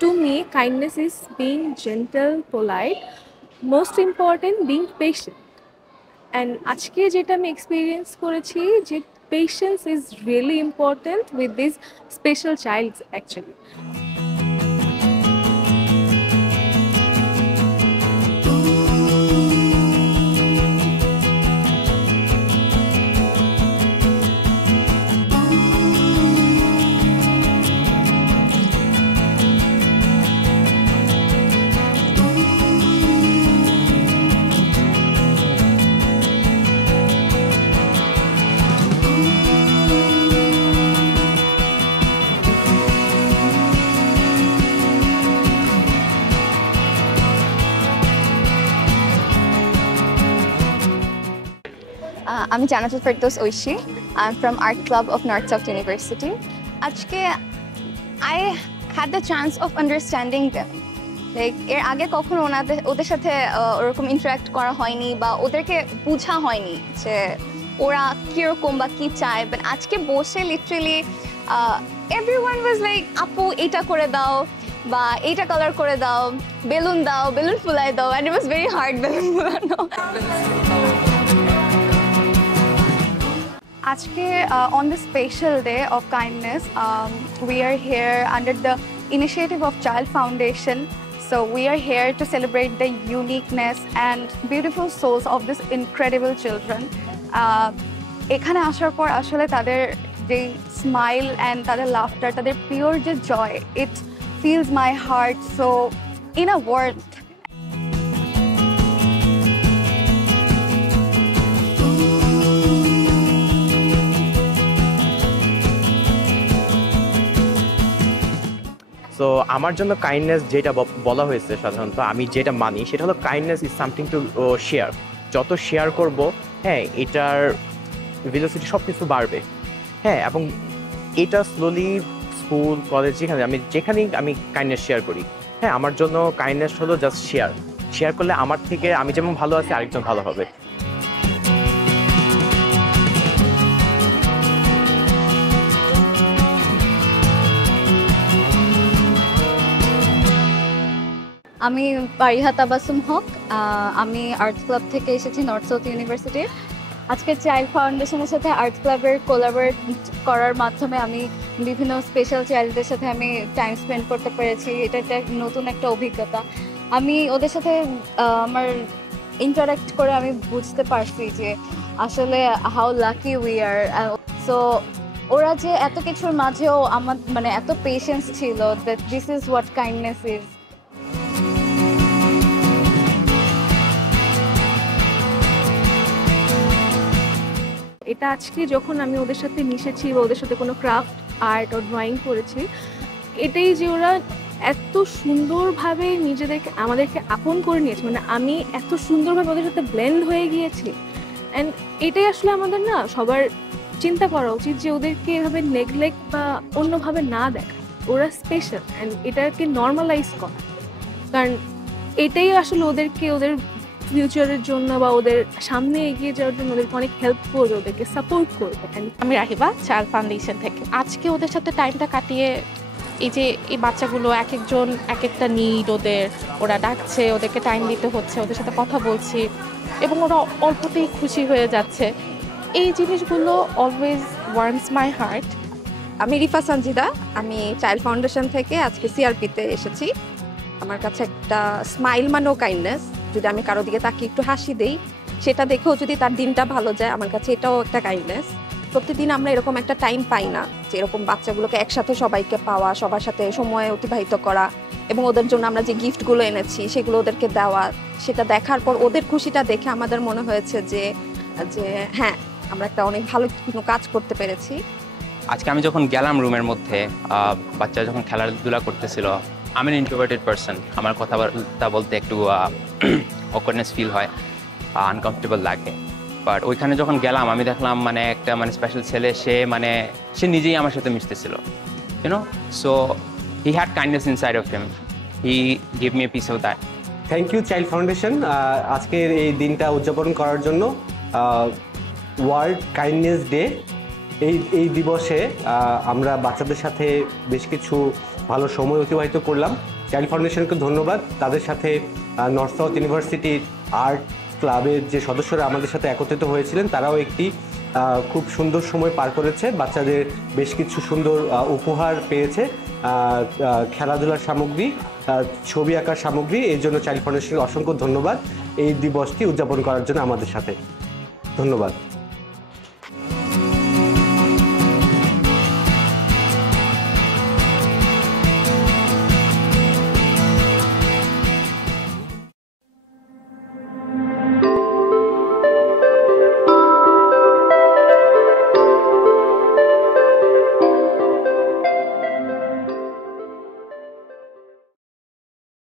To me, kindness is being gentle, polite, most important, being patient. And আজকে যেটা আমি experience করেছি যে patience is really important with these special childs actually. I'm Janatul Firdaus Oishi. I'm from Art Club of North South University. Ajke, I had the chance of understanding them. Like এর আগে কখনো ওদের সাথে ওরকম interact করা হয়নি বা ওদেরকে বোঝা হয়নি যে ওরা কিরকম বা কি চায়, বাট আজকে বসে লিটারালি এভরিওয়ান ওয়াজ লাইক আপু এটা করে দাও বা এইটা কালার করে দাও, বেলুন দাও, বেলুন ফুলাই দাও, and it was very hard balloon ফুলানো। Ajke, on this special day of kindness, we are here under the initiative of Child Foundation. So we are here to celebrate the uniqueness and beautiful souls of these incredible children. এখানে আসার পর আসলে তাদের যে smile and তাদের laughter, তাদের pure যে joy, it fills my heart so in a word. So আমার জন্য কাইন্ডনেস যেটা বলা হয়েছে, সাধারণত আমি যেটা মানি সেটা হলো kindness is something to share. যত শেয়ার করব, হ্যাঁ, এটার ভেলোসিটি সব কিছু বাড়বে। হ্যাঁ, এবং এটা স্লোলি স্কুল কলেজ যেখানেই আমি কাইন্ডনেস শেয়ার করি, হ্যাঁ, আমার জন্য কাইন্ডনেস হলো জাস্ট শেয়ার করলে আমার থেকে আমি যেমন ভালো আছি আরেকজন ভালো হবে। আমি পারিহা তাবাসুম হক, আমি আর্টস ক্লাব থেকে এসেছি নর্থ সাউথ ইউনিভার্সিটি। আজকে চাইল্ড ফাউন্ডেশনের সাথে আর্টস ক্লাবের কোলাবরেট করার মাধ্যমে আমি বিভিন্ন স্পেশাল চাইল্ডদের সাথে আমি টাইম স্পেন্ড করতে পেরেছি। এটা একটা নতুন একটা অভিজ্ঞতা। আমি ওদের সাথে আমার ইন্টারাক্ট করে আমি বুঝতে পারছি যে আসলে how lucky we are. So ওরা যে এত কিছুর মাঝেও আমার মানে এত পেশেন্স ছিল, that this is what kindness is. এটা আজকে যখন আমি ওদের সাথে মিশেছি বা ওদের সাথে কোনো ক্রাফট, আর্ট ও ড্রয়িং করেছি, এটাই যে ওরা এত সুন্দরভাবে আমাদেরকে আপন করে নিয়েছে, মানে আমি এত সুন্দরভাবে ওদের সাথে ব্লেন্ড হয়ে গিয়েছি। অ্যান্ড এটাই আসলে আমাদের না সবার চিন্তা করা উচিত যে ওদেরকে এভাবে নেগলেক্ট বা অন্যভাবে না দেখা। ওরা স্পেশাল অ্যান্ড এটাকে নর্মালাইজ করা, কারণ এটাই আসলে ওদেরকে ওদের ফিউচারের জন্য বা ওদের সামনে এগিয়ে যাওয়ার জন্য ওদেরকে অনেক হেল্প করবে, ওদেরকে সাপোর্ট করবে। আমি রাহিবা, চাইল্ড ফাউন্ডেশন থেকে। আজকে ওদের সাথে টাইমটা কাটিয়ে এই বাচ্চাগুলো এক একজন এক একটা নিড, ওরা ডাকছে, ওদেরকে টাইম দিতে হচ্ছে, ওদের সাথে কথা বলছি এবং ওরা অল্পতেই খুশি হয়ে যাচ্ছে। এই জিনিসগুলো অলওয়েজ ওয়ার্মস মাই হার্ট। আমি রিফা সঞ্জিদা, আমি চাইল্ড ফাউন্ডেশন থেকে আজকে সিআরপিতে এসেছি। আমার কাছে একটা স্মাইল মানেও কাইন্ডনেস। যদি আমি কারো দিকে তাকিয়ে একটু হাসি দেই, সেটা দেখেও যদি তার দিনটা ভালো যায়, আমার কাছে এটাও একটা কাইন্ডনেস। প্রতিদিন আমরা এরকম একটা টাইম পাই না যে এরকম বাচ্চাগুলোকে একসাথে সবাইকে পাওয়া, সবার সাথে সময় অতিবাহিত করা এবং ওদের জন্য আমরা যে গিফটগুলো এনেছি সেগুলো ওদেরকে দেওয়া, সেটা দেখার পর ওদের খুশিটা দেখে আমাদের মনে হয়েছে যে হ্যাঁ, আমরা একটা অনেক ভালো কোনো কাজ করতে পেরেছি। আজকে আমি যখন গেলাম রুমের মধ্যে, বাচ্চা যখন খেলাধুলা করতেছিল, আমি এন ইন্ট্রোভার্টেড পারসন, আমার কথাবার্তা বলতে একটু অকওয়ার্ডনেস ফিল হয়, আনকমফর্টেবল লাগে। বাট ওইখানে যখন গেলাম আমি দেখলাম একটা স্পেশাল ছেলে, সে নিজেই আমার সাথে মিশতেছিল, you know. So he had kindness inside of him, he give me a piece of that. Thank you Child Foundation আজকের এই দিনটা উদযাপন করার জন্য। ওয়ার্ল্ড কাইন্ডনেস ডে, এই দিবসে আমরা বাচ্চাদের সাথে বেশ কিছু ভালো সময় অতিবাহিত করলাম। চাইল্ড ফাউন্ডেশনকে ধন্যবাদ, তাদের সাথে নর্থ সাউথ ইউনিভার্সিটির আর্ট ক্লাবের যে সদস্যরা আমাদের সাথে একত্রিত হয়েছিলেন তারাও একটি খুব সুন্দর সময় পার করেছে। বাচ্চাদের বেশ কিছু সুন্দর উপহার পেয়েছে, খেলাধুলার সামগ্রী, ছবি আঁকার সামগ্রী। এই জন্য চাইল্ড ফাউন্ডেশনকে অসংখ্য ধন্যবাদ এই দিবসটি উদযাপন করার জন্য আমাদের সাথে। ধন্যবাদ।